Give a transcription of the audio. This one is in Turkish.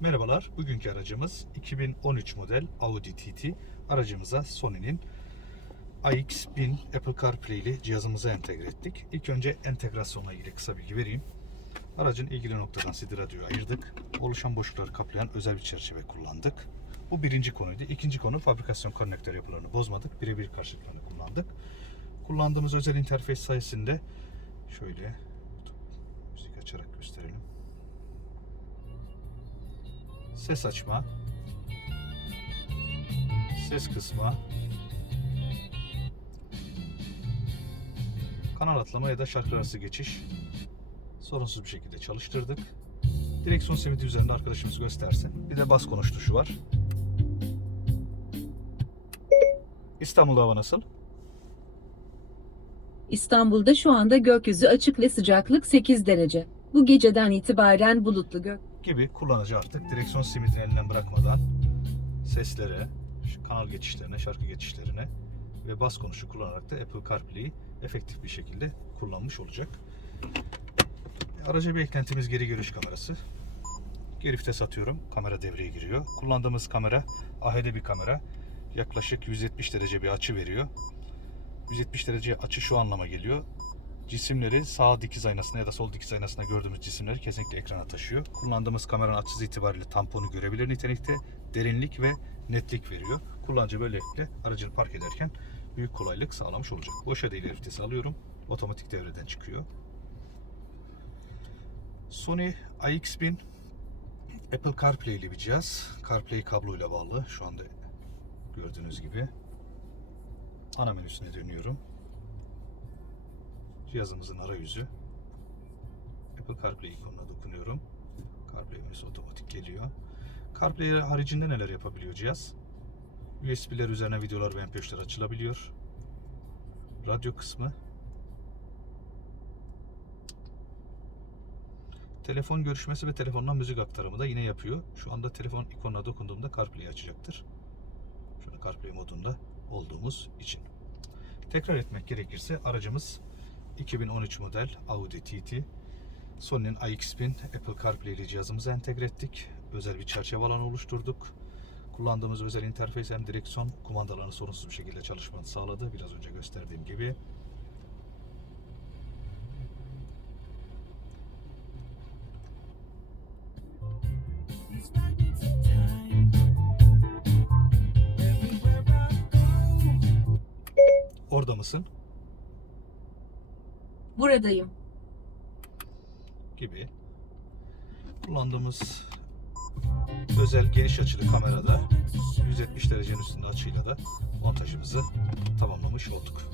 Merhabalar, bugünkü aracımız 2013 model Audi TT. Aracımıza Sony'nin iX1000 Apple CarPlay ile cihazımıza entegre ettik. İlk önce entegrasyonla ilgili kısa bilgi vereyim. Aracın ilgili noktadan CD radyoyu ayırdık. Oluşan boşlukları kaplayan özel bir çerçeve kullandık. Bu birinci konuydu. İkinci konu fabrikasyon konnektör yapılarını bozmadık. Birebir karşılıklarını kullandık. Kullandığımız özel interfeys sayesinde şöyle müzik açarak gösterelim. Ses açma, ses kısma, kanal atlama ya da şarkı arası geçiş sorunsuz bir şekilde çalıştırdık. Direksiyon simidi üzerinde arkadaşımız göstersin. Bir de bas konuş tuşu var. İstanbul'da hava nasıl? İstanbul'da şu anda gökyüzü açık ve sıcaklık 8 derece. Bu geceden itibaren bulutlu gök. Gibi kullanıcı artık direksiyon simidini elinden bırakmadan seslere, kanal geçişlerine, şarkı geçişlerine ve bas konuşu kullanarak da Apple CarPlay'i efektif bir şekilde kullanmış olacak. Araca bir eklentimiz geri görüş kamerası. Geri vites atıyorum. Kamera devreye giriyor. Kullandığımız kamera AHD bir kamera. Yaklaşık 170 derece bir açı veriyor. 170 derece açı şu anlama geliyor cisimleri sağ dikiz aynasına ya da sol dikiz aynasına gördüğümüz cisimleri kesinlikle ekrana taşıyor. Kullandığımız kameranın açısı itibariyle tamponu görebilir nitelikte, derinlik ve netlik veriyor. Kullanıcı böylelikle aracını park ederken büyük kolaylık sağlamış olacak. Boşa değil vitesi alıyorum. Otomatik devreden çıkıyor. Sony iX1000 Apple CarPlay'li bir cihaz. CarPlay kabloyla bağlı. Şu anda gördüğünüz gibi. Ana menüsüne dönüyorum cihazımızın arayüzü. Apple CarPlay ikonuna dokunuyorum. CarPlay menüsü otomatik geliyor. CarPlay haricinde neler yapabiliyor cihaz? USB'ler üzerine videolar ve MP3'ler açılabiliyor. Radyo kısmı. Telefon görüşmesi ve telefondan müzik aktarımı da yine yapıyor. Şu anda telefon ikonuna dokunduğumda CarPlay'i açacaktır. An CarPlay modunda olduğumuz için. Tekrar etmek gerekirse aracımız 2013 model Audi TT. Sony'nin iX1000 Apple CarPlay ile cihazımıza entegre ettik. Özel bir çerçeve alanı oluşturduk. Kullandığımız özel interfeys hem direksiyon kumandalarını sorunsuz bir şekilde çalışmanı sağladı. Biraz önce gösterdiğim gibi. Orada mısın? Buradayım. gibi kullandığımız özel geniş açılı kamerada 170 derecenin üstünde açıyla da montajımızı tamamlamış olduk.